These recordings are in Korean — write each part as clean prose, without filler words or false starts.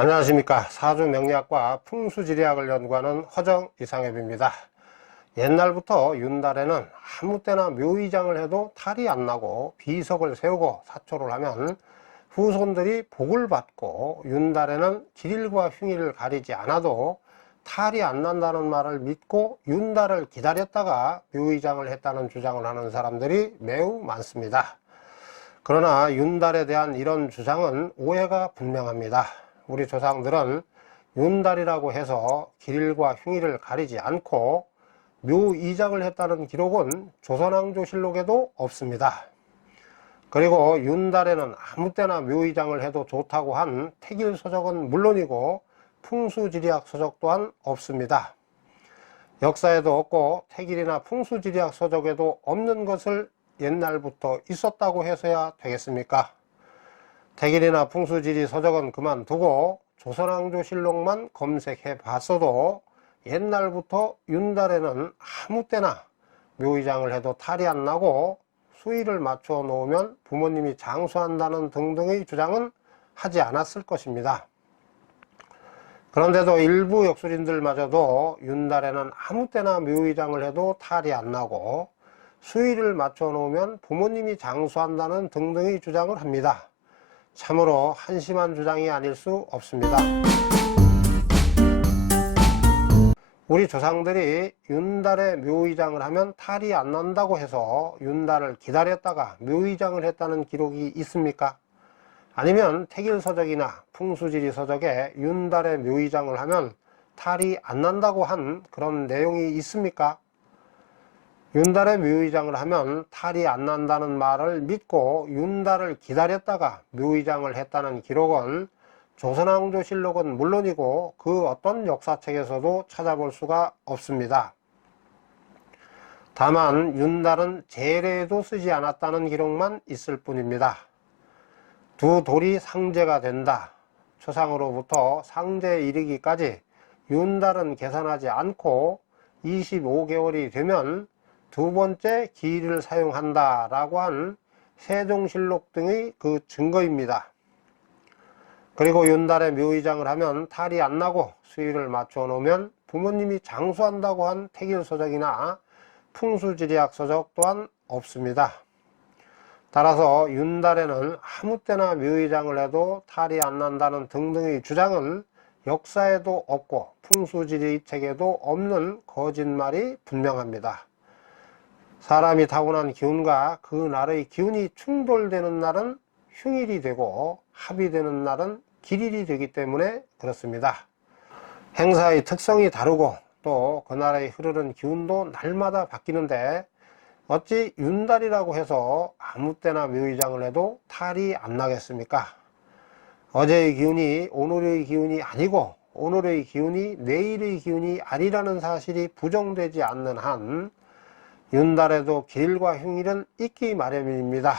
안녕하십니까. 사주명리학과 풍수지리학을 연구하는 허정 이상엽입니다. 옛날부터 윤달에는 아무 때나 묘의장을 해도 탈이 안 나고 비석을 세우고 사초를 하면 후손들이 복을 받고, 윤달에는 길일과 흉일을 가리지 않아도 탈이 안 난다는 말을 믿고 윤달을 기다렸다가 묘의장을 했다는 주장을 하는 사람들이 매우 많습니다. 그러나 윤달에 대한 이런 주장은 오해가 분명합니다. 우리 조상들은 윤달이라고 해서 길일과 흉일을 가리지 않고 묘의장을 했다는 기록은 조선왕조실록에도 없습니다. 그리고 윤달에는 아무 때나 묘의장을 해도 좋다고 한 택일서적은 물론이고 풍수지리학 서적 또한 없습니다. 역사에도 없고 택일이나 풍수지리학 서적에도 없는 것을 옛날부터 있었다고 해서야 되겠습니까? 택일이나 풍수지리 서적은 그만두고 조선왕조실록만 검색해 봤어도 옛날부터 윤달에는 아무 때나 묘의장을 해도 탈이 안 나고 수의를 맞춰 놓으면 부모님이 장수한다는 등등의 주장은 하지 않았을 것입니다. 그런데도 일부 역술인들마저도 윤달에는 아무 때나 묘의장을 해도 탈이 안 나고 수의를 맞춰 놓으면 부모님이 장수한다는 등등의 주장을 합니다. 참으로 한심한 주장이 아닐 수 없습니다. 우리 조상들이 윤달에 묘의장을 하면 탈이 안 난다고 해서 윤달을 기다렸다가 묘의장을 했다는 기록이 있습니까? 아니면 택일서적이나 풍수지리 서적에 윤달에 묘의장을 하면 탈이 안 난다고 한 그런 내용이 있습니까? 윤달에 묘의장을 하면 탈이 안 난다는 말을 믿고 윤달을 기다렸다가 묘의장을 했다는 기록은 조선왕조실록은 물론이고 그 어떤 역사책에서도 찾아볼 수가 없습니다. 다만 윤달은 제례에도 쓰지 않았다는 기록만 있을 뿐입니다. 두 돌이 상제가 된다, 초상으로부터 상제에 이르기까지 윤달은 계산하지 않고 25개월이 되면 두 번째 기일을 사용한다 라고 한 세종실록 등의 그 증거입니다. 그리고 윤달에 묘의장을 하면 탈이 안 나고 수의를 맞춰 놓으면 부모님이 장수한다고 한 택일서적이나 풍수지리학 서적 또한 없습니다. 따라서 윤달에는 아무 때나 묘의장을 해도 탈이 안 난다는 등등의 주장은 역사에도 없고 풍수지리 책에도 없는 거짓말이 분명합니다. 사람이 타고난 기운과 그 날의 기운이 충돌되는 날은 흉일이 되고 합이 되는 날은 길일이 되기 때문에 그렇습니다. 행사의 특성이 다르고 또 그날의 흐르는 기운도 날마다 바뀌는데 어찌 윤달이라고 해서 아무 때나 묘의장을 해도 탈이 안 나겠습니까? 어제의 기운이 오늘의 기운이 아니고 오늘의 기운이 내일의 기운이 아니라는 사실이 부정되지 않는 한 윤달에도 길과 흉일은 있기 마련입니다.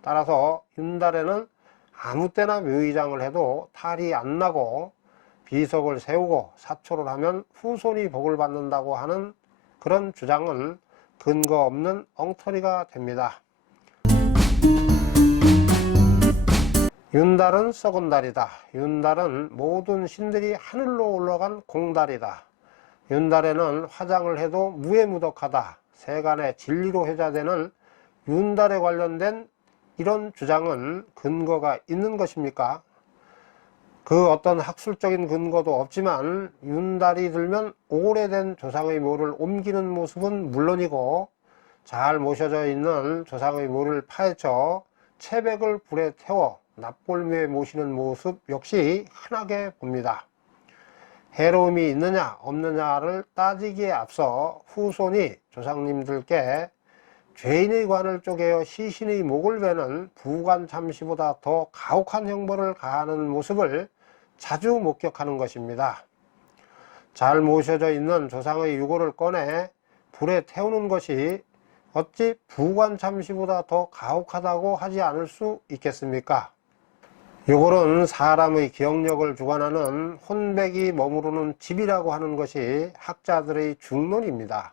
따라서 윤달에는 아무 때나 묘의장을 해도 탈이 안 나고 비석을 세우고 사초를 하면 후손이 복을 받는다고 하는 그런 주장은 근거 없는 엉터리가 됩니다. 윤달은 썩은 달이다. 윤달은 모든 신들이 하늘로 올라간 공달이다. 윤달에는 화장을 해도 무해무덕하다. 세간의 진리로 회자되는 윤달에 관련된 이런 주장은 근거가 있는 것입니까? 그 어떤 학술적인 근거도 없지만 윤달이 들면 오래된 조상의 묘를 옮기는 모습은 물론이고 잘 모셔져 있는 조상의 묘를 파헤쳐 채백을 불에 태워 납골묘에 모시는 모습 역시 흔하게 봅니다. 해로움이 있느냐 없느냐를 따지기에 앞서 후손이 조상님들께 죄인의 관을 쪼개어 시신의 목을 베는 부관참시보다 더 가혹한 형벌을 가하는 모습을 자주 목격하는 것입니다. 잘 모셔져 있는 조상의 유골을 꺼내 불에 태우는 것이 어찌 부관참시보다 더 가혹하다고 하지 않을 수 있겠습니까? 유골은 사람의 기억력을 주관하는 혼백이 머무르는 집이라고 하는 것이 학자들의 중론입니다.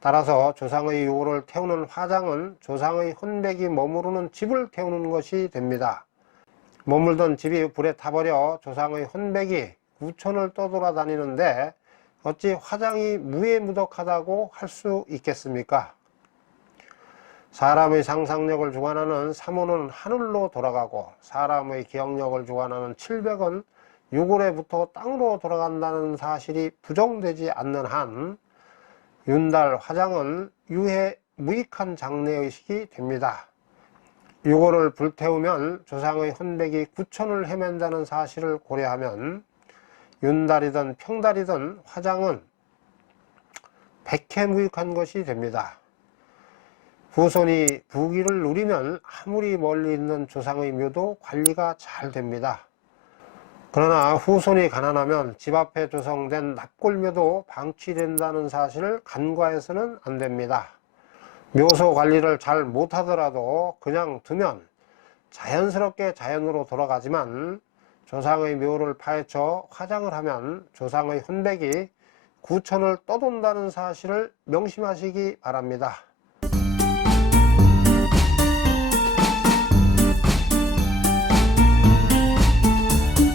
따라서 조상의 유골을 태우는 화장은 조상의 혼백이 머무르는 집을 태우는 것이 됩니다. 머물던 집이 불에 타버려 조상의 혼백이 구천을 떠돌아다니는데 어찌 화장이 무예무덕하다고 할 수 있겠습니까? 사람의 상상력을 주관하는 3호는 하늘로 돌아가고 사람의 기억력을 주관하는 700은 유골에부터 땅으로 돌아간다는 사실이 부정되지 않는 한 윤달 화장은 유해 무익한 장래의식이 됩니다. 유골을 불태우면 조상의 혼백이 구천을 헤맨다는 사실을 고려하면 윤달이든 평달이든 화장은 백해무익한 것이 됩니다. 후손이 부귀를 누리면 아무리 멀리 있는 조상의 묘도 관리가 잘 됩니다. 그러나 후손이 가난하면 집 앞에 조성된 납골묘도 방치된다는 사실을 간과해서는 안 됩니다. 묘소 관리를 잘 못하더라도 그냥 두면 자연스럽게 자연으로 돌아가지만 조상의 묘를 파헤쳐 화장을 하면 조상의 혼백이 구천을 떠돈다는 사실을 명심하시기 바랍니다.